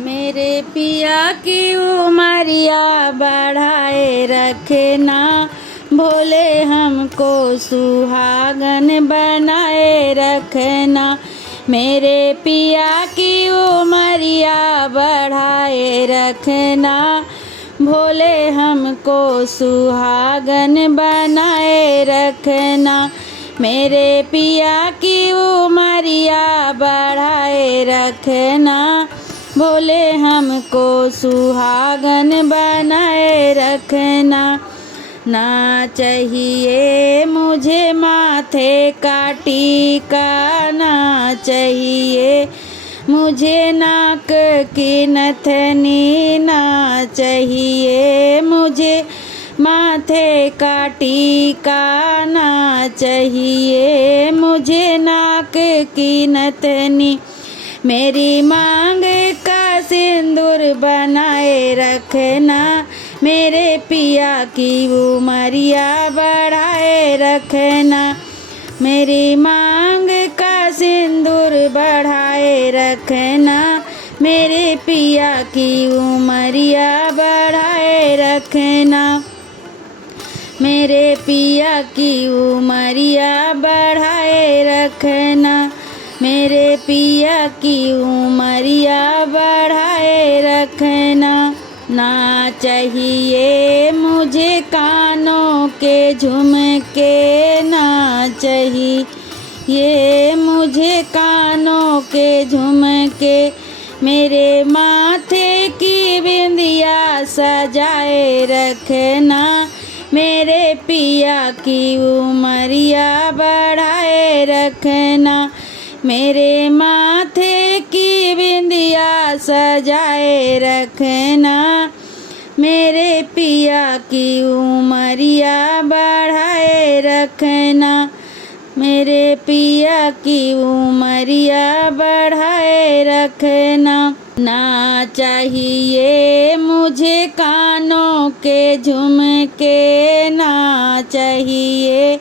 मेरे पिया की उमरिया बढ़ाए रखना, भोले हमको सुहागन बनाए रखना। मेरे पिया की उमरिया बढ़ाए रखना, भोले हमको सुहागन बनाए रखना। मेरे पिया की उमरिया बढ़ाए रखना, भोले हमको सुहागन बनाए रखना। ना चाहिए मुझे माथे का टीका, ना चाहिए मुझे नाक की नथनी, ना चाहिए मुझे माथे का टीका, ना चाहिए मुझे नाक की नथनी। मेरी मांग का सिंदूर बनाए रखना, मेरे पिया की उमरिया बढ़ाए रखना। मेरी मांग का सिंदूर बढ़ाए रखना, मेरे पिया की उमरिया बढ़ाए रखना। मेरे पिया की उमरिया बढ़ाए रखना, मेरे पिया की उमरिया बढ़ाए रखना। ना चाहिए मुझे कानों के झुमके, ना चाहिए मुझे कानों के झुमके। मेरे माथे की बिंदिया सजाए रखना, मेरे पिया की उमरिया बढ़ाए रखना। मेरे माथे की बिंदिया सजाए रखना, मेरे पिया की उमरिया बढ़ाए रखना। मेरे पिया की उमरिया बढ़ाए रखना। ना चाहिए मुझे कानों के झुमके, ना चाहिए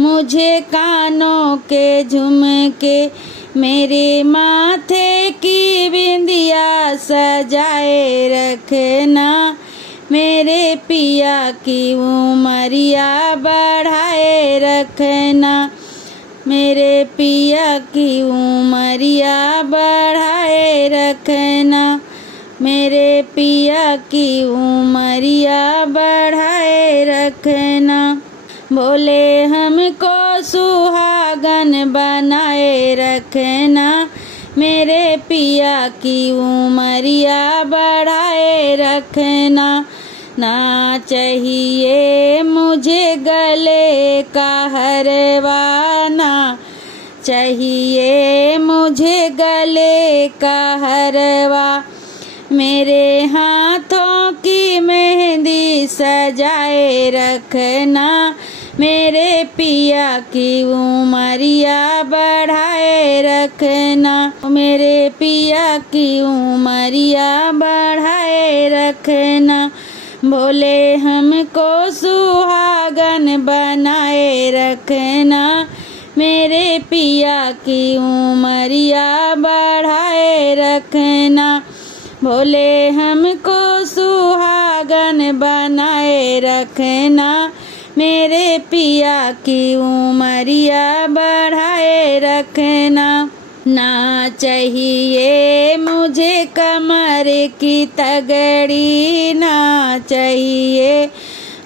मुझे कानों के झुमके। मेरे माथे की बिंदिया सजाए रखना, मेरे पिया की उमरिया बढ़ाए रखना। मेरे पिया की उमरिया बढ़ाए रखना, मेरे पिया की उमरिया बढ़ाए रखना। भोले हमको सुहागन बनाए रखना, मेरे पिया की उमरिया बढ़ाए रखना। ना चाहिए मुझे गले का हरवा, ना चाहिए मुझे गले का हरवा। मेरे हाथों की मेहंदी सजाए रखना, मेरे पिया की उमरिया बढ़ाए रखना। मेरे पिया की उमरिया बढ़ाए रखना, भोले हमको सुहागन बनाए रखना। मेरे पिया की उमरिया बढ़ाए रखना, भोले हमको सुहागन बनाए रखना। मेरे पिया की उमरिया बढ़ाए रखना। ना चाहिए मुझे कमर की तगड़ी, ना चाहिए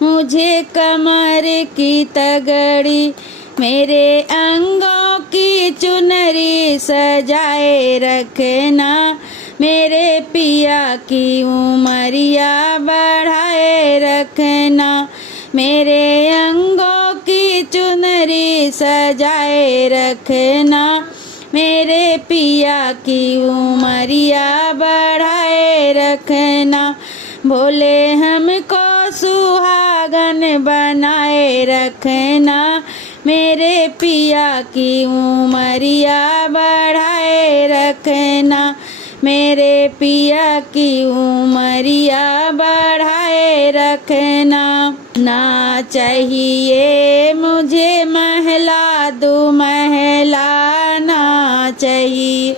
मुझे कमर की तगड़ी। मेरे अंगों की चुनरी सजाए रखना, मेरे पिया की उमरिया बढ़ाए रखना। मेरे अंगों की चुनरी सजाए रखना, मेरे पिया की उमरिया बढ़ाए रखना। भोले हमको सुहागन बनाए रखना, मेरे पिया की उमरिया बढ़ाए रखना। मेरे पिया की उमरिया बढ़ाए रखना। ना चाहिए मुझे महला दो महला, ना चाहिए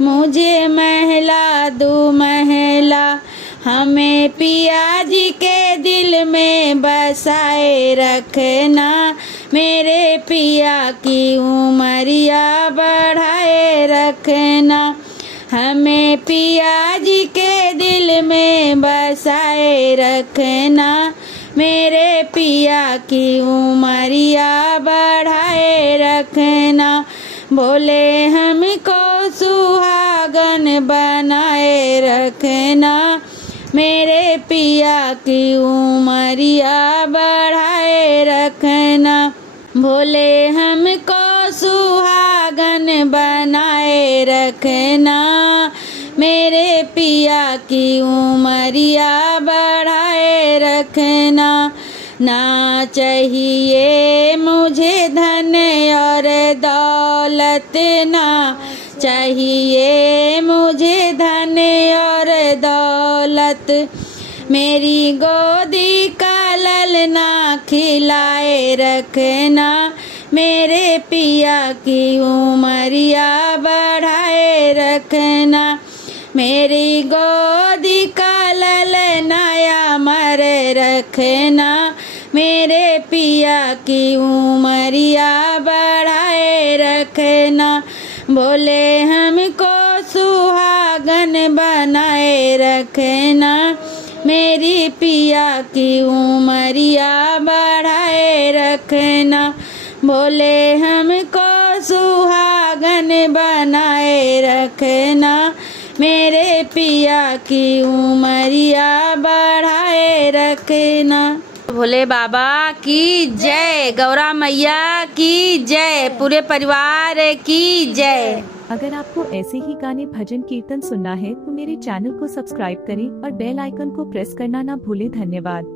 मुझे महला दो महला हमें पिया जी के दिल में बसाए रखना, मेरे पिया की उमरिया बढ़ाए रखना। हमें पिया जी के दिल में बसाए रखना, मेरे पिया की उमरिया बढ़ाए रखना। बोले हमको सुहागन बनाए रखना, मेरे पिया की उमरिया बढ़ाए रखना। बोले हमको सुहागन बनाए रखना, मेरे पिया की उमरिया बढ़ाए रखना। ना चाहिए मुझे धन और दौलत, ना चाहिए मुझे धन और दौलत, मेरी गोदी का ललना खिलाए रखना, मेरे पिया की उमरिया बढ़ाए रखना। मेरी गोदी का ललना अमर रखना, मेरे पिया की उमरिया बढ़ाए रखना। बोले हमको सुहागन बनाए रखना, मेरी पिया की उमरिया बढ़ाए रखना। बोले हमको सुहागन बनाए रखना, मेरे पिया की उमरिया बढ़ाए रखना। भोले बाबा की जय, गौरा मैया की जय, पूरे परिवार की जय। अगर आपको ऐसे ही गाने भजन कीर्तन सुनना है तो मेरे चैनल को सब्सक्राइब करें और बेल आइकन को प्रेस करना ना भूलें। धन्यवाद।